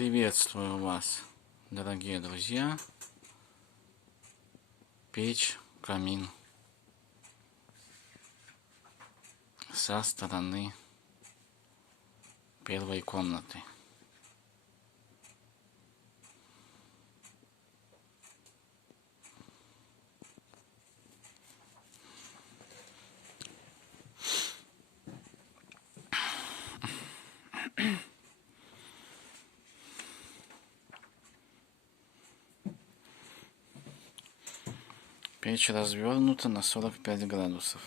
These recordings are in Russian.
Приветствую вас, дорогие друзья. Печь, камин со стороны первой комнаты. Печь развернута на 45 градусов.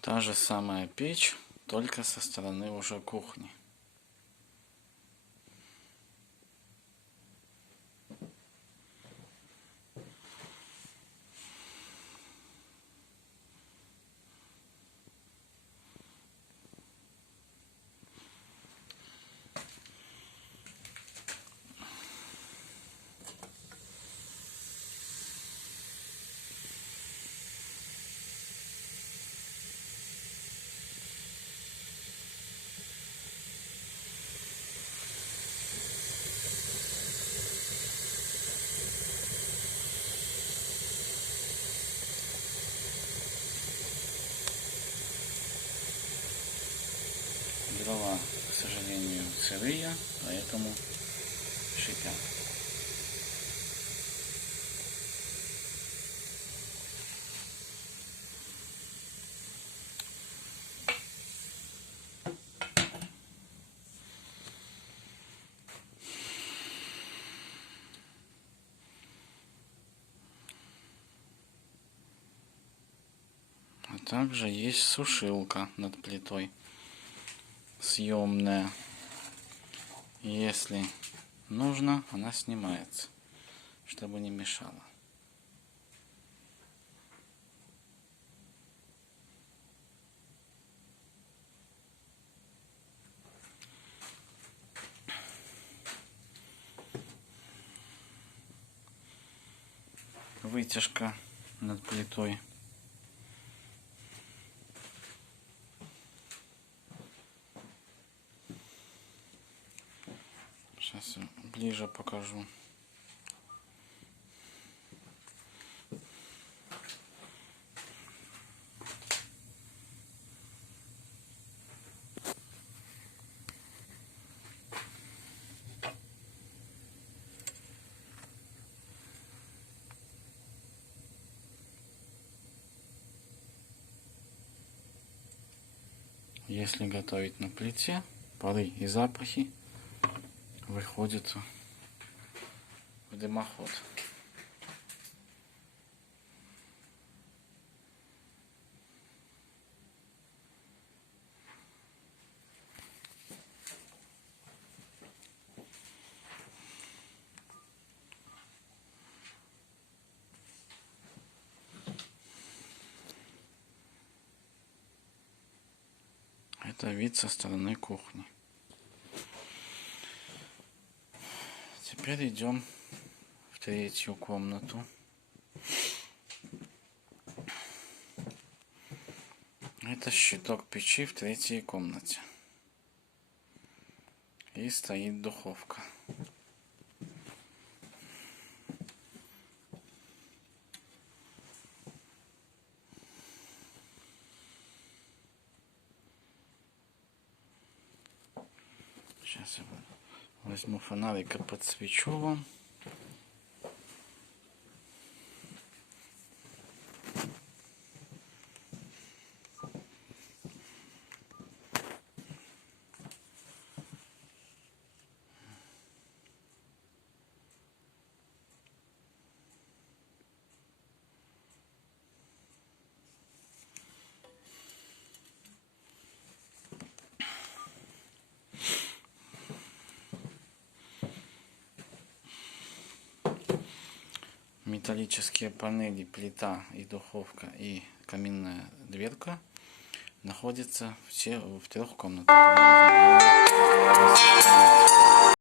Та же самая печь, только со стороны уже кухни. Дрова, к сожалению, сырые, поэтому шипят. А также есть сушилка над плитой, съемная. Если нужно, она снимается, чтобы не мешала. Вытяжка над плитой. Сейчас я ближе покажу. Если готовить на плите, пары и запахи выходят в дымоход. Это вид со стороны кухни. Теперь идем в третью комнату. Это щиток печи в третьей комнате. И стоит духовка. Сейчас я возьму фонарик и подсвечу вам. Металлические панели, плита и духовка и каминная дверка находятся все в 3 комнатах.